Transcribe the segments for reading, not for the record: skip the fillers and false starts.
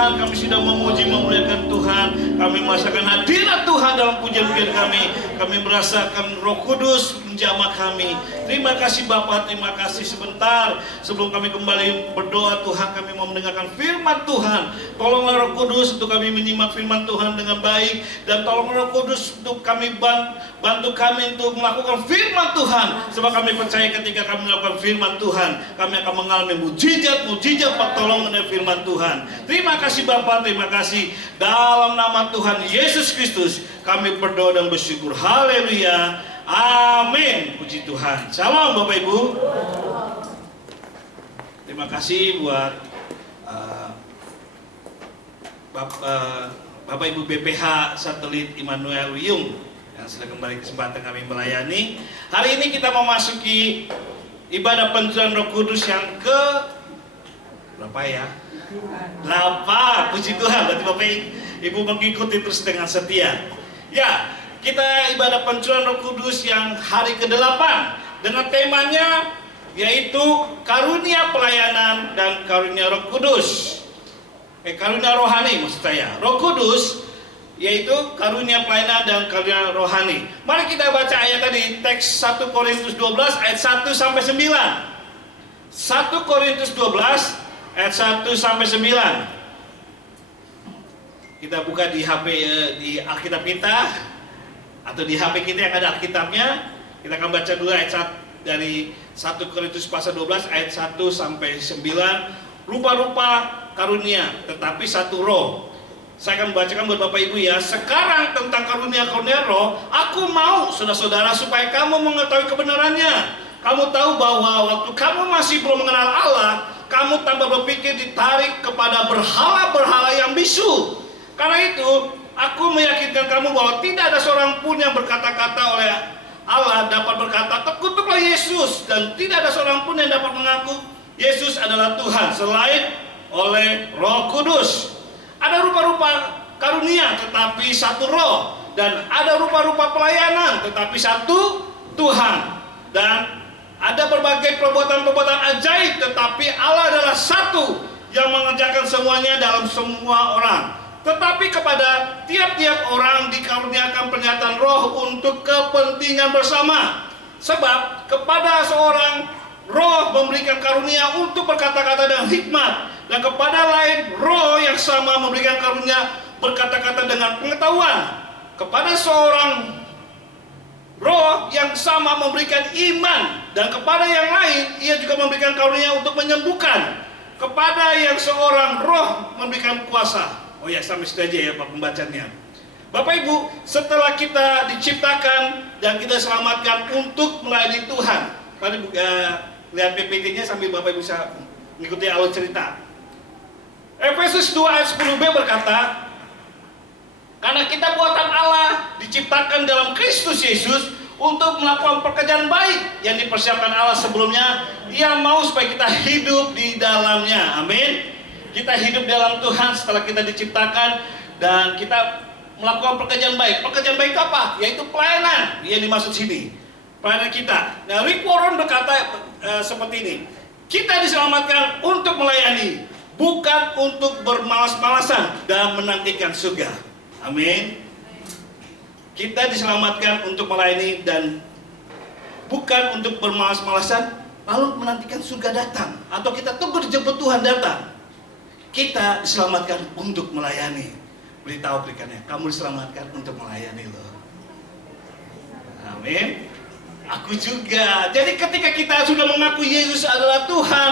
Tuhan, kami sudah memuji memuliakan Tuhan. Kami merasakan hadirat Tuhan dalam pujian-pujian kami. Kami merasakan Roh Kudus menjamah kami. Terima kasih Bapa, terima kasih. Sebentar sebelum kami kembali berdoa Tuhan, kami mau mendengarkan firman Tuhan. Tolonglah Roh Kudus untuk kami menyimak firman Tuhan dengan baik, dan tolong Roh Kudus untuk kami bantu kami untuk melakukan firman Tuhan. Sebab kami percaya ketika kami melakukan firman Tuhan, kami akan mengalami mujizat pertolongan dari firman Tuhan. Terima kasih Bapa, terima kasih. Dalam nama Tuhan Yesus Kristus kami berdoa dan bersyukur. Haleluya. Amin. Puji Tuhan. Shalom Bapak Ibu. Terima kasih buat Bapak Ibu BPH Satelit Immanuel Wiyung yang sudah kembali kesempatan kami melayani. Hari ini kita memasuki ibadah pencurahan Roh Kudus yang ke berapa ya? 8. Puji Tuhan. Berarti Bapak Ibu mengikuti terus dengan setia. Ya, kita ibadah pencurahan Roh Kudus yang hari ke-8 dengan temanya yaitu karunia pelayanan dan karunia Roh Kudus. Karunia rohani maksud saya. Roh Kudus yaitu karunia pelayanan dan karunia rohani. Mari kita baca ayat tadi, teks 1 Korintus 12 ayat 1 sampai 9. 1 Korintus 12 ayat 1 sampai 9. Kita buka di HP di Alkitab kita atau di HP kita yang ada Alkitabnya. Kita akan baca dulu ayat 1 dari 1 Korintus pasal 12 ayat 1 sampai 9. Rupa-rupa karunia, tetapi satu roh. Saya akan bacakan buat Bapak Ibu ya. Sekarang tentang karunia-karunia roh, aku mau saudara-saudara supaya kamu mengetahui kebenarannya. Kamu tahu bahwa waktu kamu masih belum mengenal Allah, kamu tanpa berpikir ditarik kepada berhala-berhala yang bisu. Karena itu, aku meyakinkan kamu bahwa tidak ada seorang pun yang berkata-kata oleh Allah dapat berkata, terkutuklah Yesus. Dan tidak ada seorang pun yang dapat mengaku Yesus adalah Tuhan selain oleh Roh Kudus. Ada rupa-rupa karunia tetapi satu roh, dan ada rupa-rupa pelayanan tetapi satu Tuhan, dan ada berbagai perbuatan-perbuatan ajaib tetapi Allah adalah satu yang mengerjakan semuanya dalam semua orang. Tetapi kepada tiap-tiap orang dikaruniakan pernyataan roh untuk kepentingan bersama. Sebab kepada seorang roh memberikan karunia untuk berkata-kata dengan hikmat, dan kepada lain roh yang sama memberikan karunia berkata-kata dengan pengetahuan. Kepada seorang roh yang sama memberikan iman, dan kepada yang lain ia juga memberikan karunia untuk menyembuhkan. Kepada yang seorang roh memberikan kuasa. Oh ya, sampai situ aja ya Pak pembacanya. Bapak Ibu, setelah kita diciptakan dan kita selamatkan untuk melayani Tuhan. Mari lihat PPT-nya sambil Bapak Ibu bisa mengikuti alur cerita. Efesus 2 ayat 10b berkata, karena kita buatan Allah diciptakan dalam Kristus Yesus untuk melakukan pekerjaan baik yang dipersiapkan Allah sebelumnya. Dia mau supaya kita hidup di dalamnya. Amin. Kita hidup dalam Tuhan setelah kita diciptakan dan kita melakukan pekerjaan baik. Pekerjaan baik apa? Yaitu pelayanan yang dimaksud sini. Pelayanan kita. Nah, Rick Warren berkata seperti ini. Kita diselamatkan untuk melayani, bukan untuk bermalas-malasan dan menantikan surga. Amin. Kita diselamatkan untuk melayani dan bukan untuk bermalas-malasan lalu menantikan surga datang, atau kita tunggu dijemput Tuhan datang. Kita diselamatkan untuk melayani. Beritahu berikannya, kamu diselamatkan untuk melayani loh. Amin. Aku juga. Jadi ketika kita sudah mengakui Yesus adalah Tuhan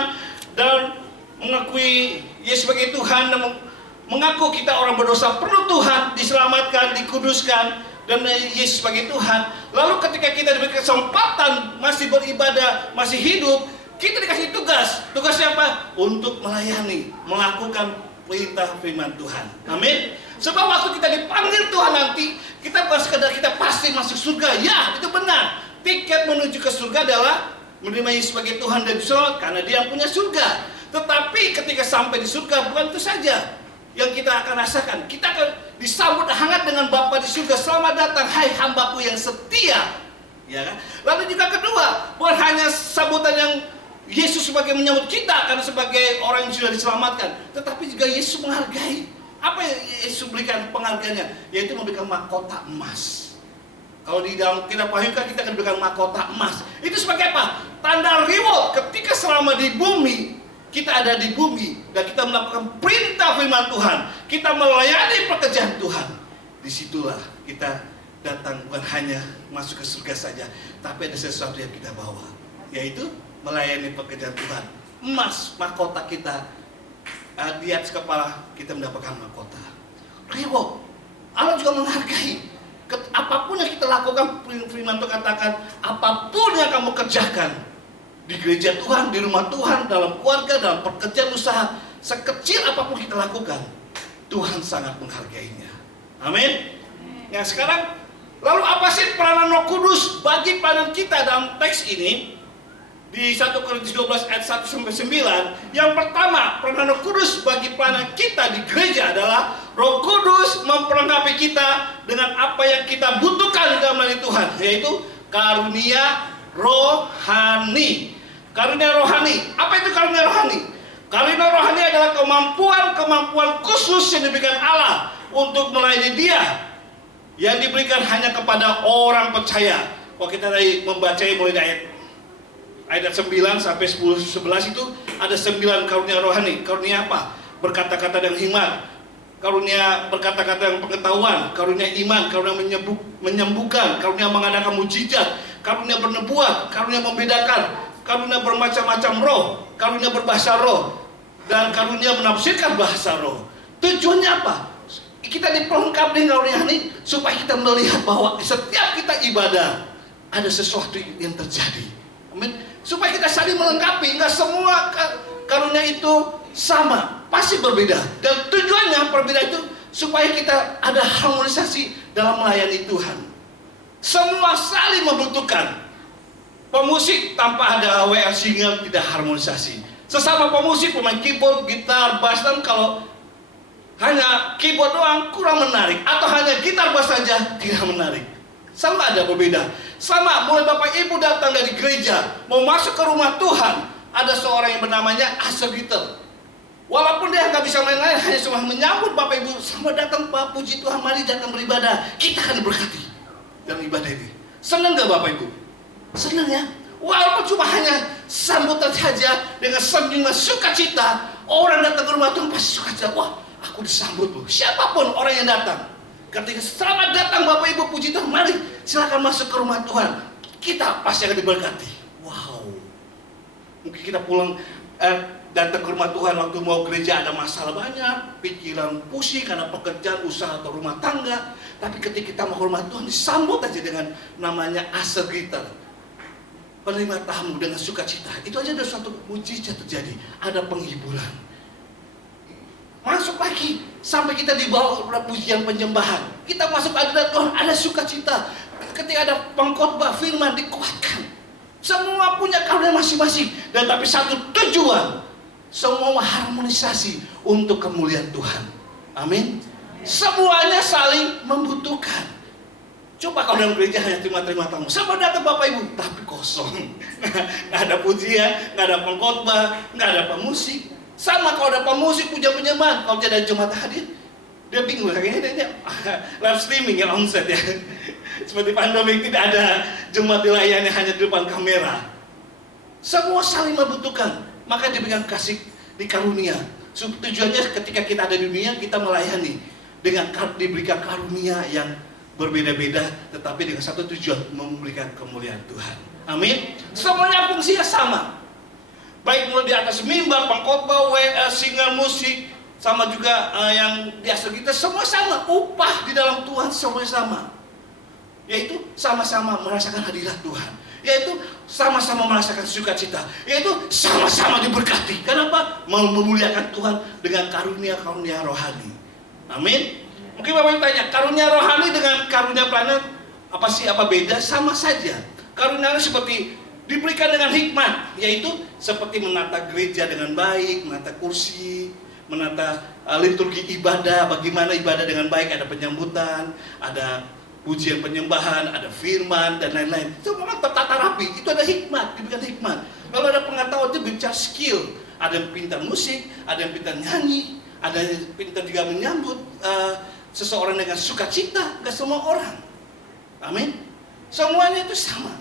dan mengakui Yesus sebagai Tuhan dan mengaku kita orang berdosa perlu Tuhan, diselamatkan, dikuduskan, dan Yesus sebagai Tuhan. Lalu ketika kita diberi kesempatan masih beribadah, masih hidup, kita dikasih tugas. Tugasnya apa? Untuk melayani, melakukan perintah firman Tuhan. Amin. Sebab waktu kita dipanggil Tuhan nanti, kita bukan sekedar kita pasti masuk surga. Ya, itu benar. Tiket menuju ke surga adalah menerima Yesus sebagai Tuhan dan Juru karena Dia yang punya surga. Tetapi ketika sampai di surga, bukan itu saja yang kita akan rasakan. Kita akan disambut hangat dengan Bapa di surga. Selamat datang, hai hambaku yang setia. Ya kan? Lalu juga kedua, bukan hanya sambutan yang Yesus sebagai menyambut kita karena sebagai orang yang sudah diselamatkan, tetapi juga Yesus menghargai. Apa yang Yesus berikan penghargaannya? Yaitu memberikan mahkota emas. Kalau di dalam kitab Wahyu kan kita akan berikan mahkota emas. Itu sebagai apa? Tanda reward ketika selama di bumi, kita ada di bumi dan kita melakukan perintah firman Tuhan, kita melayani pekerjaan Tuhan. Disitulah kita datang bukan hanya masuk ke surga saja, tapi ada sesuatu yang kita bawa, yaitu melayani pekerjaan Tuhan. Emas, mahkota kita, di atas kepala kita mendapatkan mahkota. Reward. Allah juga menghargai. Apapun yang kita lakukan, firman Tuhan katakan, apapun yang kamu kerjakan di gereja Tuhan, di rumah Tuhan, dalam keluarga, dalam pekerjaan usaha, sekecil apapun kita lakukan, Tuhan sangat menghargainya. Amin. Yang sekarang, lalu apa sih peranan Roh Kudus bagi pelayanan kita dalam teks ini? Di 1 Korintus 12 ayat 1-9, yang pertama, peranan Roh Kudus bagi pelayanan kita di gereja adalah Roh Kudus memperlengkapi kita dengan apa yang kita butuhkan dalam melayani Tuhan, yaitu karunia rohani. Karunia rohani. Apa itu karunia rohani? Karunia rohani adalah kemampuan khusus yang diberikan Allah untuk melayani Dia, yang diberikan hanya kepada orang percaya. Kalau kita tadi membaca mulai dari ayat 9 sampai 10-11 itu ada 9 karunia rohani. Karunia apa? Berkata-kata dengan hikmat, karunia berkata-kata dengan pengetahuan, karunia iman, karunia menyembuhkan, karunia mengadakan mujizat, karunia bernubuat, karunia membedakan, karunia bermacam-macam roh, karunia berbahasa roh, dan karunia menafsirkan bahasa roh. Tujuannya apa? Kita diperlengkapi dengan karunia ini supaya kita melihat bahwa setiap kita ibadah ada sesuatu yang terjadi. Amin. Supaya kita saling melengkapi, enggak semua karunia itu sama, pasti berbeda. Dan tujuannya berbeda itu supaya kita ada harmonisasi dalam melayani Tuhan. Semua saling membutuhkan. Pemusik tanpa ada WR single tidak harmonisasi. Sesama pemusik, pemain keyboard, gitar, bass, dan kalau hanya keyboard doang kurang menarik, atau hanya gitar bass saja tidak menarik. Selalu ada berbeda. Sama, mulai Bapak Ibu datang dari gereja, mau masuk ke rumah Tuhan, ada seorang yang bernamanya Asegiter. Walaupun dia nggak bisa main-main, hanya cuma menyambut Bapak Ibu, selamat datang Pak, puji Tuhan, mari datang beribadah. Kita akan diberkati dalam ibadah ini. Senang nggak Bapak Ibu? Senang ya? Walaupun cuma hanya sambutan saja dengan senyuman sukacita, orang datang ke rumah Tuhan pasti sukacita. Wah, aku disambut loh. Siapapun orang yang datang, ketika selamat datang Bapak Ibu, puji Tuhan, mari silakan masuk ke rumah Tuhan, kita pasti akan diberkati. Wow. Mungkin kita pulang datang ke rumah Tuhan waktu mau gereja ada masalah banyak, pikiran pusing karena pekerjaan, usaha atau rumah tangga. Tapi ketika kita mau ke rumah Tuhan, disambut aja dengan namanya Asegiter, penerima tamu dengan sukacita. Itu aja ada suatu mujizat terjadi, ada penghiburan. Masuk lagi sampai kita dibawa kepada pujian penyembahan. Kita masuk hadirat Tuhan, ada sukacita. Ketika ada pengkhotbah firman, dikuatkan. Semua punya karunia masing-masing, dan tapi satu tujuan, semua harmonisasi untuk kemuliaan Tuhan. Amin. Semuanya saling membutuhkan. Coba kalau dalam gereja hanya terima tamu, sama datang Bapak Ibu, tapi kosong. Nggak ada pujian, nggak ada pengkhotbah, nggak ada pemusik. Sama kalau ada pemusik, puja penyembahan, kalau tidak ada jemaat hadir, dia bingung. Kayaknya dia live streaming ya, omset ya. Seperti pandemi, tidak ada jemaat dilayani hanya di depan kamera. Semua saling membutuhkan, maka diberikan kasih di karunia. Tujuannya ketika kita ada di dunia, kita melayani dengan diberikan karunia yang berbeda-beda, tetapi dengan satu tujuan, memberikan kemuliaan Tuhan. Amin. Semuanya fungsinya sama. Baik mulai di atas mimbar, pengkhotbah, single musik, sama juga yang biasa kita, semua sama. Upah di dalam Tuhan semuanya sama. Yaitu sama-sama merasakan hadirat Tuhan. Yaitu sama-sama merasakan sukacita. Yaitu sama-sama diberkati. Kenapa? Mau memuliakan Tuhan dengan karunia-karunia rohani. Amin. Mungkin Bapak tanya, karunia rohani dengan karunia pelayanan apa sih, apa beda? Sama saja. Karunia seperti diberikan dengan hikmat, yaitu seperti menata gereja dengan baik, menata kursi, menata liturgi ibadah, bagaimana ibadah dengan baik, ada penyambutan, ada pujian penyembahan, ada firman dan lain-lain. Itu memang tertata rapi, itu ada hikmat, diberikan hikmat. Kalau ada pengetahuan itu bicara skill. Ada yang pintar musik, ada yang pintar nyanyi, ada yang pintar juga menyambut seseorang dengan sukacita. Gak semua orang. Amin. Semuanya itu sama.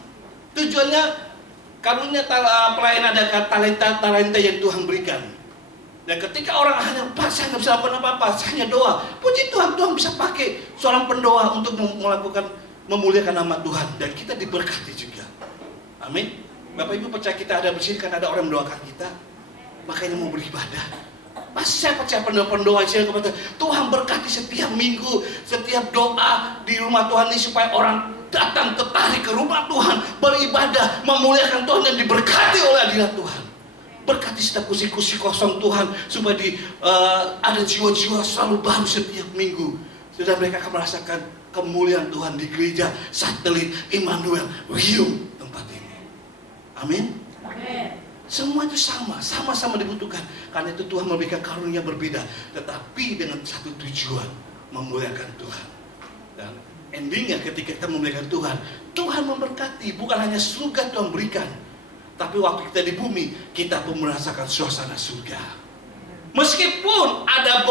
Tujuannya karunia pelayanan ada talenta yang Tuhan berikan. Dan ketika orang hanya, Pak, saya nggak bisa lakukan apa-apa, saya hanya doa. Puji Tuhan, Tuhan bisa pakai seorang pendoa untuk melakukan, memuliakan nama Tuhan. Dan kita diberkati juga. Amin. Bapak Ibu percaya kita ada bersih kan ada orang mendoakan kita. Makanya mau beribadah. Pasti saya percaya pendoa saya kepada Tuhan berkati setiap minggu, setiap doa di rumah Tuhan ini supaya orang datang tertarik ke rumah Tuhan, beribadah, memuliakan Tuhan dan diberkati oleh hadirat Tuhan. Berkati setiap kursi-kursi kosong Tuhan supaya ada jiwa-jiwa selalu baru setiap minggu. Dan mereka akan merasakan kemuliaan Tuhan di gereja Satelit Immanuel Riung tempat ini. Amin. Amin. Semua itu sama-sama dibutuhkan. Karena itu Tuhan memberikan karunia berbeda, tetapi dengan satu tujuan, memuliakan Tuhan. Dan endingnya ketika kita memuliakan Tuhan, Tuhan memberkati. Bukan hanya surga Tuhan berikan, tapi waktu kita di bumi, kita pun merasakan suasana surga. Meskipun ada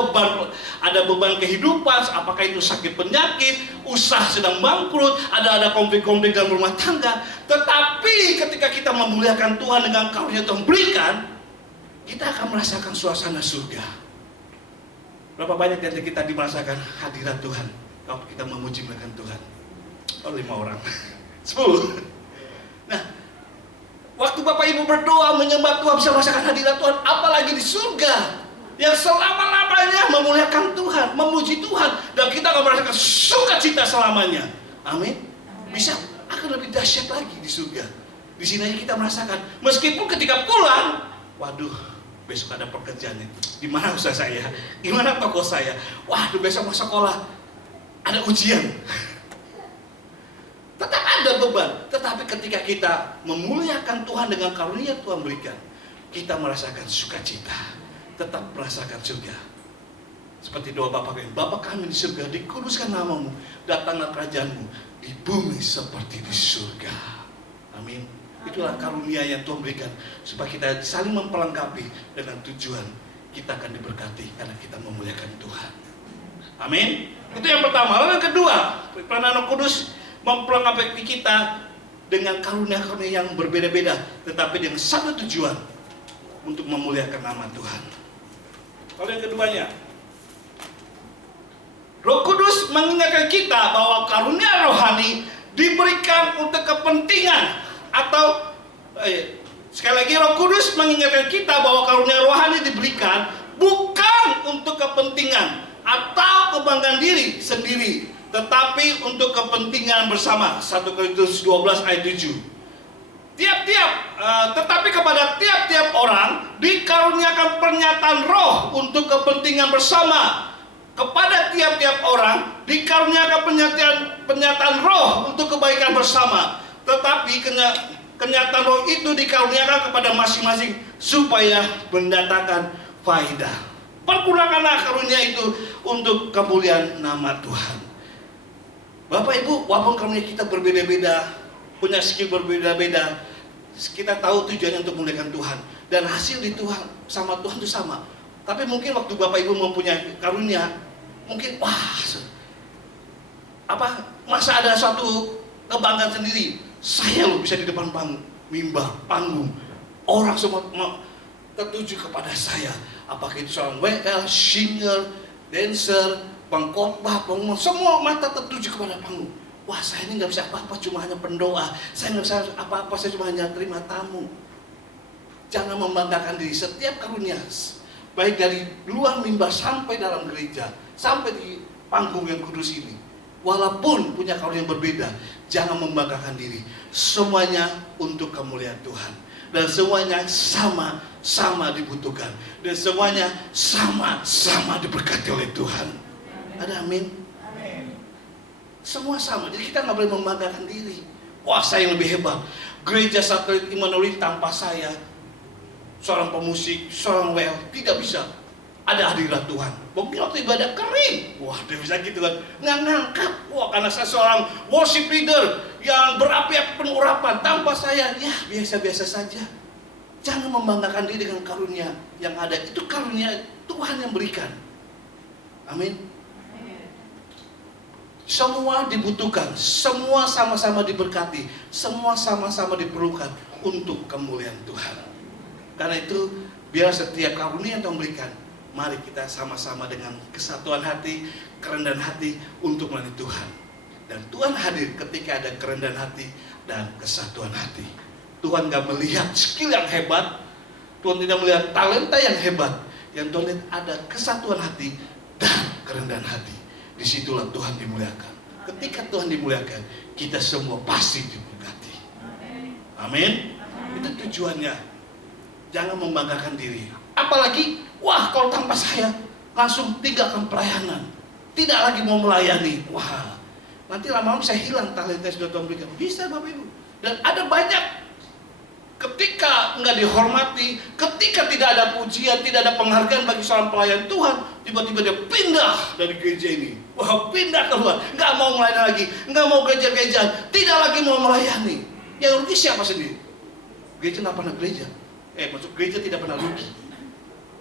beban kehidupan, apakah itu sakit penyakit, usaha sedang bangkrut, ada konflik-konflik dalam rumah tangga, tetapi ketika kita memuliakan Tuhan dengan karunia Tuhan berikan, kita akan merasakan suasana surga. Berapa banyak dari kita merasakan hadirat Tuhan kalau kita memuji memuliakan Tuhan? 5 orang, 10. Nah, waktu Bapak Ibu berdoa menyembah Tuhan bisa merasakan hadirat Tuhan, apalagi di surga yang selama-lamanya memuliakan Tuhan, memuji Tuhan, dan kita akan merasakan sukacita selamanya. Amin. Bisa akan lebih dahsyat lagi di surga. Di sini aja kita merasakan, meskipun ketika pulang, waduh, besok ada pekerjaan itu. Di mana usaha saya? Gimana toko saya? Waduh, besok mau sekolah ada ujian. Tetap ada beban, tetapi ketika kita memuliakan Tuhan dengan karunia Tuhan berikan, kita merasakan sukacita. Tetap merasakan surga. Seperti doa Bapa kami di surga, dikuduskan namamu, datanglah kerajaanmu di bumi seperti di surga. Amin. Itulah karunia yang Tuhan berikan supaya kita saling memperlengkapi dengan tujuan kita akan diberkati karena kita memuliakan Tuhan. Amin. Itu yang pertama. Lalu yang kedua, peranan Roh Kudus memperlengkapi kita dengan karunia-karunia yang berbeda-beda, tetapi dengan satu tujuan, untuk memuliakan nama Tuhan. Kalau yang keduanya, Roh Kudus mengingatkan kita bahwa karunia rohani diberikan untuk kepentingan atau sekali lagi Roh Kudus mengingatkan kita bahwa karunia rohani diberikan bukan untuk kepentingan atau kebanggaan diri sendiri, tetapi untuk kepentingan bersama. 1 Korintus 12 ayat 7. Tetapi kepada tiap-tiap orang dikaruniakan pernyataan roh untuk kepentingan bersama. Kepada tiap-tiap orang dikaruniakan pernyataan roh untuk kebaikan bersama. Tetapi kenyataan roh itu dikaruniakan kepada masing-masing supaya mendatangkan faedah. Pergunakanlah karunia itu untuk kemuliaan nama Tuhan. Bapak Ibu, walaupun karunia kita berbeda-beda, punya skill berbeda-beda, kita tahu tujuannya untuk memuliakan Tuhan, dan hasil di Tuhan sama Tuhan itu sama. Tapi mungkin waktu Bapak Ibu mempunyai karunia, mungkin masa ada suatu kebanggaan sendiri. Saya loh bisa di depan panggung, orang semua tertuju kepada saya. Apakah itu seorang WL, singer, dancer, pengkhotbah, pengumuman, semua mata tertuju kepada panggung. Wah, saya ini nggak bisa apa-apa, cuma hanya pendoa. Saya nggak bisa apa-apa, saya cuma hanya terima tamu. Jangan membanggakan diri. Setiap karunia, baik dari luar mimbar sampai dalam gereja, sampai di panggung yang kudus ini, walaupun punya karunia yang berbeda, jangan membanggakan diri. Semuanya untuk kemuliaan Tuhan, dan semuanya sama-sama dibutuhkan, dan semuanya sama-sama diberkati oleh Tuhan. Ada amin. Semua sama, jadi kita nggak boleh membanggakan diri. Wah, saya yang lebih hebat. Gereja Satelit Immanuel tanpa saya, seorang pemusik, seorang WL, tidak bisa. ada hadirat Tuhan. Mungkin waktu ibadah kering, wah dia bisa gitu kan, nggak ngangkat. Wah karena saya seorang worship leader yang berapi-api penuh urapan, tanpa saya ya biasa-biasa saja. Jangan membanggakan diri dengan karunia yang ada. Itu karunia Tuhan yang berikan. Amin. Semua dibutuhkan, semua sama-sama diberkati, semua sama-sama diperlukan untuk kemuliaan Tuhan. Karena itu, biar setiap karunia yang Tuhan berikan, mari kita sama-sama dengan kesatuan hati, kerendahan hati untuk melayani Tuhan. Dan Tuhan hadir ketika ada kerendahan hati dan kesatuan hati. Tuhan gak melihat skill yang hebat, Tuhan tidak melihat talenta yang hebat. Yang Tuhan lihat ada kesatuan hati dan kerendahan hati. Disitulah Tuhan dimuliakan. Ketika Tuhan dimuliakan, kita semua pasti diberkati. Amin. Itu tujuannya. Jangan membanggakan diri. Apalagi, wah kalau tanpa saya langsung tinggalkan pelayanan, tidak lagi mau melayani. Wah, nanti lama-lama saya hilang talenta yang sudah Tuhan berikan. Bisa Bapak Ibu. Dan ada banyak ketika nggak dihormati, ketika tidak ada pujian, tidak ada penghargaan bagi seorang pelayan Tuhan, tiba-tiba dia pindah dari gereja ini. Wah, pindah keluar, nggak mau melayani lagi, nggak mau gereja-gerejaan, tidak lagi mau melayani. Yang rugi siapa sendiri? Gereja nggak pernah gereja. Masuk gereja tidak pernah rugi.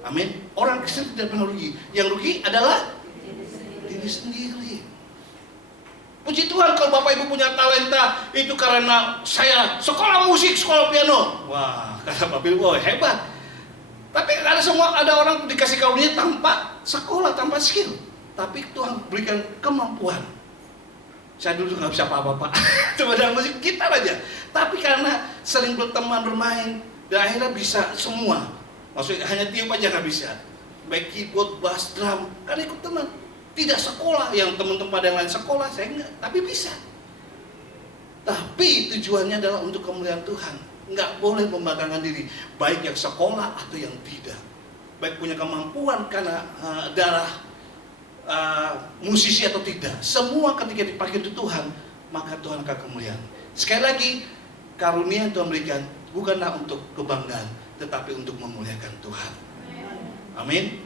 Amin. Orang Kristen tidak pernah rugi. Yang rugi adalah diri sendiri. Puji Tuhan kalau Bapak Ibu punya talenta itu karena saya sekolah musik, sekolah piano. Wah, kata Bapak Ibu, oh, hebat. Tapi ada orang dikasih karunia tanpa sekolah, tanpa skill. Tapi Tuhan berikan kemampuan. Saya dulu nggak bisa apa-apa, cuma dalam musik gitar aja. Tapi karena sering berteman, bermain, dan akhirnya bisa semua. Maksudnya hanya tiup aja nggak bisa. Baik keyboard, bass, drum, kan ikut teman. Tidak sekolah, yang teman-teman yang lain sekolah, saya enggak, tapi bisa. Tapi tujuannya adalah untuk kemuliaan Tuhan. Enggak boleh membanggakan diri, baik yang sekolah atau yang tidak. Baik punya kemampuan karena darah musisi atau tidak. Semua ketika dipakai untuk Tuhan, maka Tuhan akan kemuliaan. Sekali lagi, karunia yang Tuhan berikan bukanlah untuk kebanggaan, tetapi untuk memuliakan Tuhan. Amin.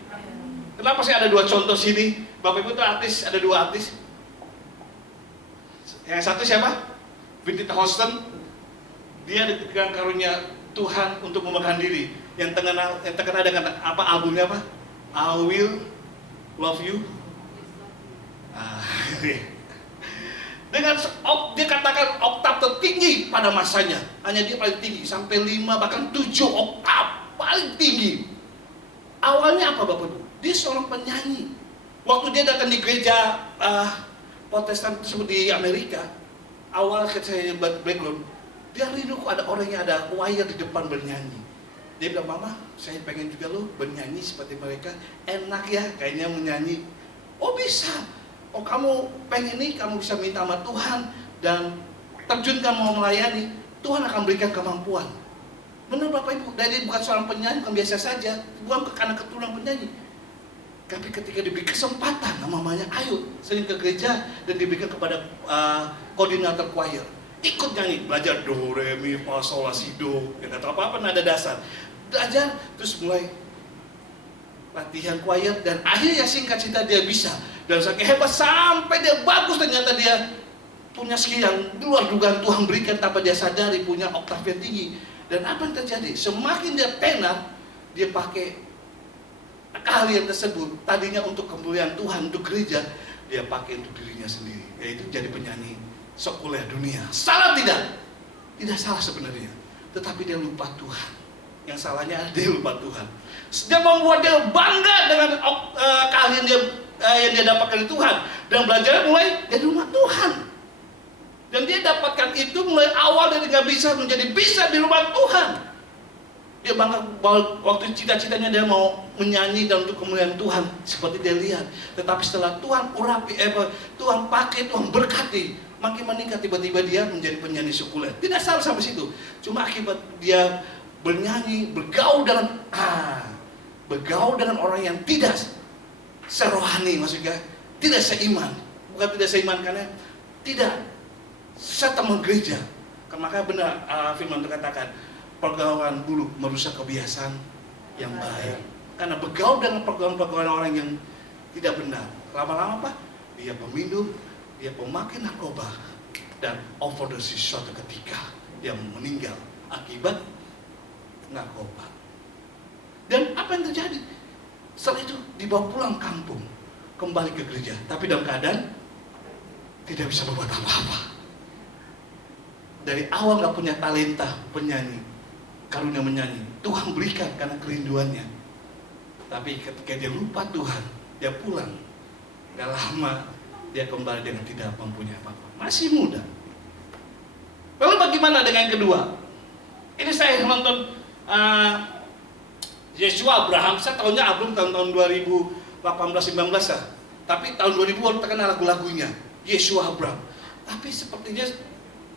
Kenapa sih ada dua contoh sini? Bapak Ibu itu artis, ada dua artis. Yang satu siapa? Whitney Houston. Dia diberikan karunia Tuhan untuk membanggakan diri. Yang terkenal dengan apa albumnya apa? I Will Love You. Dengan dia katakan oktav tertinggi pada masanya. Hanya dia paling tinggi, sampai 5 bahkan 7 oktav paling tinggi. Awalnya apa Bapak Ibu? Dia seorang penyanyi. Waktu dia datang di gereja Protestan tersebut di Amerika, awal saya background, dia rindu kok ada orang yang ada choir di depan bernyanyi. Dia bilang, Mama, saya pengen juga loh bernyanyi seperti mereka. Enak ya kayaknya menyanyi. Oh bisa. Oh kamu pengen nih, kamu bisa minta sama Tuhan dan terjunkan mau melayani, Tuhan akan berikan kemampuan. Benar Bapak Ibu, dari bukan seorang penyanyi, bukan biasa saja, bukan karena keturunan penyanyi. Tapi ketika diberi kesempatan, mamanya ayo sering ke gereja dan diberikan kepada koordinator choir. Ikut nyanyi, belajar do, re, mi, fa, sol, la, si, do. Ya nggak tahu apa-apa, nada dasar. Belajar, terus mulai latihan choir dan akhirnya singkat cerita dia bisa. Dan saking hebat sampai dia bagus, ternyata dia punya skill yang di luar dugaan Tuhan berikan tanpa dia sadari, punya oktav yang tinggi. Dan apa yang terjadi? Semakin dia tenar, dia pakai keahlian tersebut tadinya untuk kemuliaan Tuhan, untuk gereja, dia pakai untuk dirinya sendiri, yaitu jadi penyanyi sekuler dunia. Salah tidak? Tidak salah sebenarnya, tetapi dia lupa Tuhan. Yang salahnya dia lupa Tuhan. Dia membuat dia bangga dengan keahlian dia yang dia dapatkan dari Tuhan, dan belajarnya mulai dari rumah Tuhan. Dan dia dapatkan itu mulai awal dari nggak bisa menjadi bisa di rumah Tuhan. Dia bangga waktu cita-citanya dia mau menyanyi dan untuk kemuliaan Tuhan seperti dia lihat. Tetapi setelah Tuhan urapi, Tuhan pakai, Tuhan berkati, makin meningkat, tiba-tiba dia menjadi penyanyi sekuler. Tidak salah sampai situ. Cuma akibat dia bernyanyi, bergaul dengan orang yang tidak serohani, maksudnya tidak seiman. Bukan tidak seiman karena tidak seteman gereja. Maka benar firman itu katakan, pergaulan buruk merusak kebiasaan yang baik. karena bergaul dengan pergaulan-pergaulan orang yang tidak benar. Lama-lama apa? Dia peminum, dia pemakai narkoba, dan overdosis suatu ketika dia meninggal akibat narkoba. Dan apa yang terjadi? Setelah itu dibawa pulang kampung, kembali ke gereja, tapi dalam keadaan tidak bisa berbuat apa-apa. Dari awal gak punya talenta penyanyi, karunia menyanyi, Tuhan berikan karena kerinduannya. Tapi ketika dia lupa Tuhan, dia pulang, gak lama dia kembali dengan tidak mempunyai apa-apa. Masih muda. Lalu bagaimana dengan yang kedua? Ini saya nonton Yeshua Abraham. Saya tahunya Abraham tahun 2018-19 ya. Tapi tahun 2000 baru terkenal lagu-lagunya Yeshua Abraham. Tapi sepertinya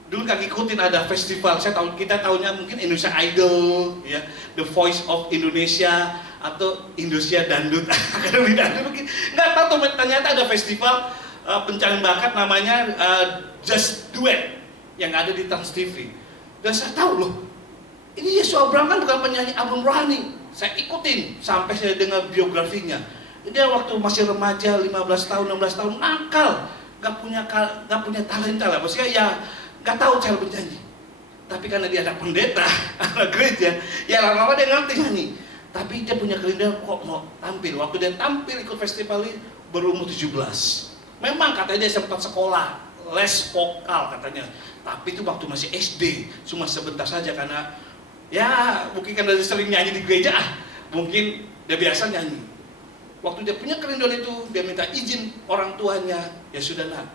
dulu kaki ikutin ada festival. Kita tahunya mungkin Indonesia Idol, ya, The Voice of Indonesia atau Indonesia Dangdut, Akademi Dangdut mungkin. Nggak tahu, ternyata ada festival pencarian bakat namanya Just Do It yang ada di Trans TV. Dan saya tahu loh, ini Yeshua Abraham kan bukan penyanyi album rohani. Saya ikutin sampai saya dengar biografinya. Dia waktu masih remaja, 15 tahun, 16 tahun, nakal, gak punya talenta lah. Maksudnya ya gak tahu cara bernyanyi. Tapi karena dia anak pendeta, anak gereja, ya lama-lama dia ngerti nyanyi. Tapi dia punya kerinduan kok mau tampil. Waktu dia tampil ikut festival ini berumur 17. Memang katanya dia sempat sekolah, les vokal katanya. Tapi itu waktu masih SD, cuma sebentar saja karena ya mungkin karena dia sering nyanyi di gereja, mungkin dia biasa nyanyi. Waktu dia punya kerinduan itu, dia minta izin orang tuanya, ya sudah nak,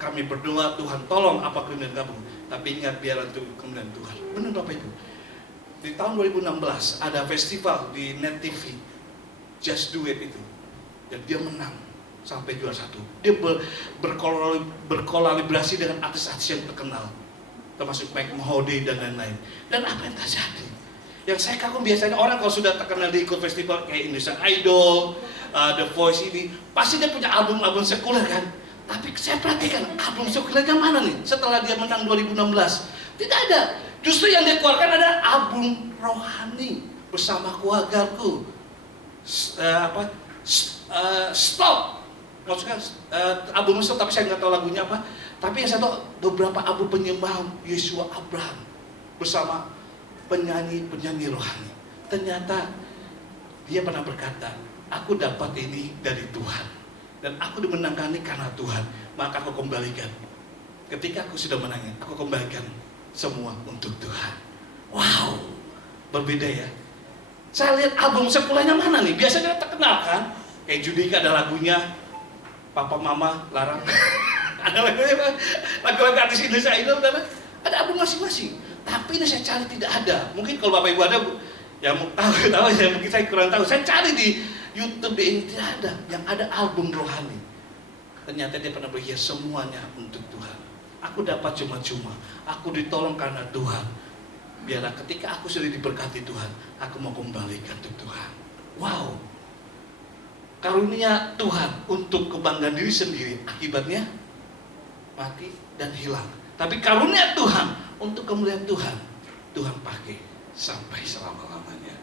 kami berdoa Tuhan tolong apa kerinduan kamu. Tapi ingat biar itu kemudian Tuhan. Benar Bapak Ibu. Di tahun 2016 ada festival di Net TV, Just Do It itu, dan dia menang sampai juara 1. Dia berkolaborasi dengan artis-artis yang terkenal, termasuk Mike Mohede dan lain-lain. Dan apa yang terjadi? Yang saya kagum biasanya orang kalau sudah terkenal di ikut festival kayak Indonesian Idol, The Voice ini, pasti dia punya album-album sekuler kan. Tapi saya perhatikan album sekulernya mana nih setelah dia menang 2016? Tidak ada. Justru yang dia keluarkan ada album rohani bersama keluargaku. Stop. Maksudnya album stop, tapi saya nggak tahu lagunya apa. Tapi yang saya tahu beberapa album penyembahan Yeshua Abraham bersama penyanyi rohani. Ternyata dia pernah berkata, aku dapat ini dari Tuhan dan aku dimenangkan ini karena Tuhan, maka aku kembalikan. Ketika aku sudah menangin, aku kembalikan semua untuk Tuhan. Wow, berbeda ya. Saya lihat album sekulernya mana nih? Biasanya terkenal kan? Kayak Judika ada lagunya Papa Mama Larang. Ada lagunya, lagu-lagu artis Indonesia Idol, ada album masing-masing. Tapi ini saya cari tidak ada. Mungkin kalau Bapak Ibu ada, ya tahu ya, mungkin saya kurang tahu. Saya cari di YouTube di ini tidak ada. Yang ada album rohani. Ternyata dia pernah berhias semuanya untuk Tuhan. Aku dapat cuma-cuma. Aku ditolong karena Tuhan. Biarlah ketika aku sudah diberkati Tuhan, aku mau kembalikan untuk Tuhan. Wow. Karunia Tuhan untuk kebanggaan diri sendiri, akibatnya mati dan hilang. Tapi karunia Tuhan untuk kemuliaan Tuhan, Tuhan pakai sampai selama-lamanya.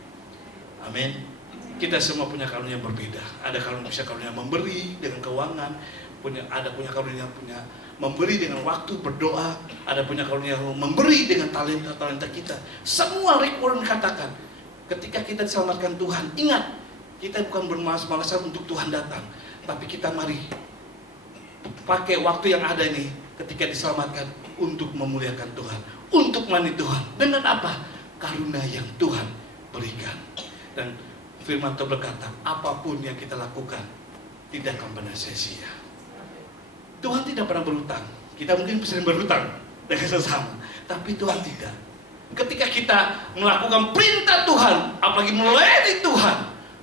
Amin. Kita semua punya karunia yang berbeda. Ada karunia memberi dengan keuangan, ada punya karunia punya memberi dengan waktu berdoa, ada punya karunia memberi dengan talenta kita. Semua Rick katakan, ketika kita diselamatkan Tuhan, ingat, kita bukan bermalas-malasan untuk Tuhan datang, tapi kita mari pakai waktu yang ada ini ketika diselamatkan untuk memuliakan Tuhan, untuk melayani Tuhan. Dengan apa? Karunia yang Tuhan berikan. Dan firman Tuhan berkata, apapun yang kita lakukan tidak akan pernah sia-sia. Tuhan tidak pernah berhutang. Kita mungkin sering berhutang dengan sesama, tapi Tuhan tidak. Ketika kita melakukan perintah Tuhan, apalagi melayani Tuhan,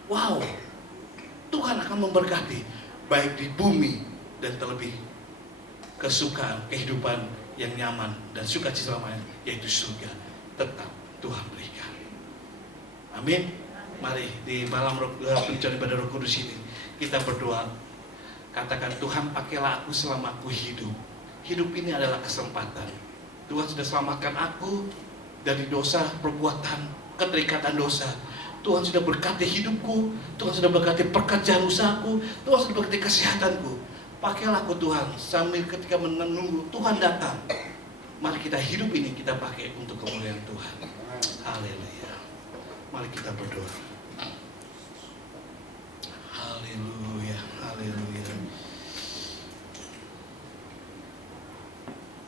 wow, Tuhan akan memberkati baik di bumi dan terlebih kesukaan, kehidupan yang nyaman dan sukacita selamanya, yaitu surga, tetap Tuhan berikan. Amin. Mari di malam pencarian ibadah Roh Kudus ini kita berdoa, katakan, Tuhan pakailah aku selama aku hidup. Hidup ini adalah kesempatan. Tuhan sudah selamatkan aku dari dosa, perbuatan, keterikatan dosa. Tuhan sudah berkati hidupku, Tuhan sudah berkati pekerjaan usahaku, Tuhan sudah berkati kesehatanku. Pakailah aku Tuhan, sambil ketika menunggu Tuhan datang. Mari kita hidup ini kita pakai untuk kemuliaan Tuhan. Haleluya. Mari kita berdoa. Haleluya, haleluya.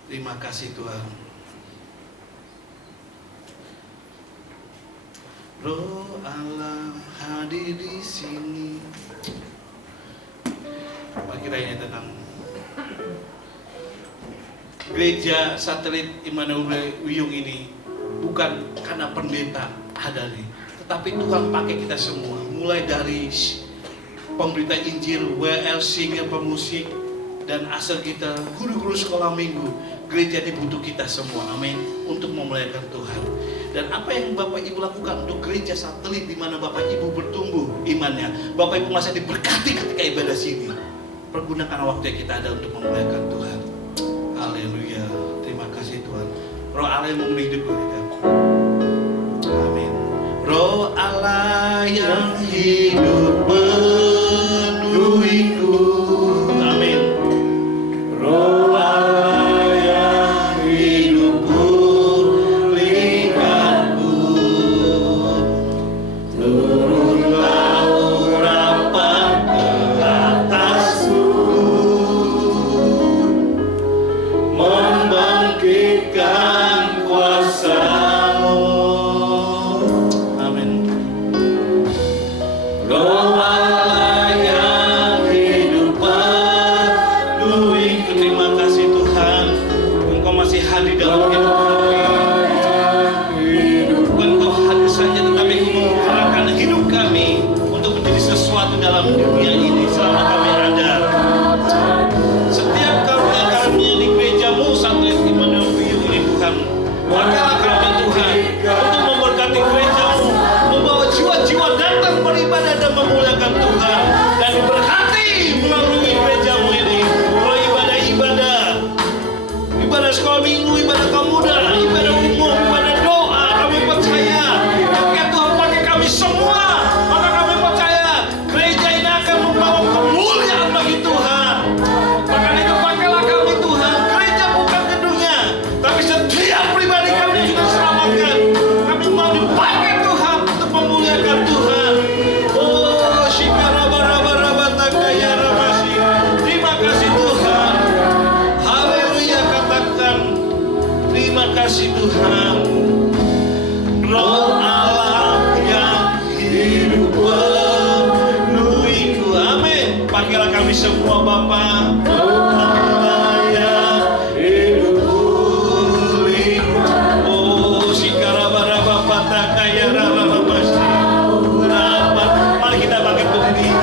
Terima kasih Tuhan. Roh Allah hadir di sini. Mari kita ingat tentang gereja satelit Immanuel Wiyung ini bukan karena pendeta hadari, tetapi Tuhan pakai kita semua, mulai dari pemberita Injil, WL, singer, pemusik, dan asal kita guru-guru sekolah minggu. Gereja ini butuh kita semua, amin, untuk memuliakan Tuhan. Dan apa yang Bapak Ibu lakukan untuk gereja satelit di mana Bapak Ibu bertumbuh imannya, Bapak Ibu masih diberkati ketika ibadah sini. Pergunakan waktu yang kita ada untuk memuliakan Tuhan. Haleluya. Terima kasih Tuhan. Roh Allah yang memenuhi hidup kita. Amin. Roh Allah yang hidup penuhiku. Amin. Roh Allah yang hidup pulihkanku. Turunlah urapan ke atasku, membangkitkan kuasa-Mu. Amin. Roh Allah yang hidup penuhiku. Terima kasih Tuhan, Engkau masih hadir dalam hidup kami. Bukan Engkau hadir saja, tetapi Engkau menggerakkan hidup kami untuk menjadi sesuatu dalam dunia ini selama kami ada. Setiap karunia-karunia di gereja-Mu satelit Immanuel Wiyung ini Tuhan, pakailah kami Tuhan untuk memberkati gereja-Mu, membawa jiwa-jiwa datang beribadah dan memuliakan Tuhan, dan diberkati melalui gereja-Mu ini, melalui ibadah-ibadah, ibadah sekolah minggu, ibadah kaum muda, ibadah umum, ibadah doa. Kami percaya ketika Tuhan pakai kami semua, maka kami percaya gereja ini akan membawa kemuliaan bagi Tuhan. Maka itu pakailah kami Tuhan. Gereja bukan gedungnya, tapi setiap pribadi kami yang sudah diselamatkan, kami mau dipakai Tuhan untuk memuliakan Tuhan. Oh, shikarabarabarabata ramasi. Terima kasih Tuhan. Haleluya, katakan terima kasih Tuhan. Roh Allah yang hidup penuhiku. Amin. Pakailah kami semua Bapa. Roh Allah yang hidup pulihku. Oh, shikarabarabarabata ramasi. Mari kita bangkit berdiri.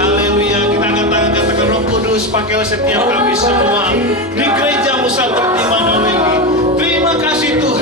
Haleluya. Kita angkat tangan, katakan Roh Kudus, pakailah setiap kami semua di gereja-Mu satelit Immanuel ini. Terima kasih Tuhan.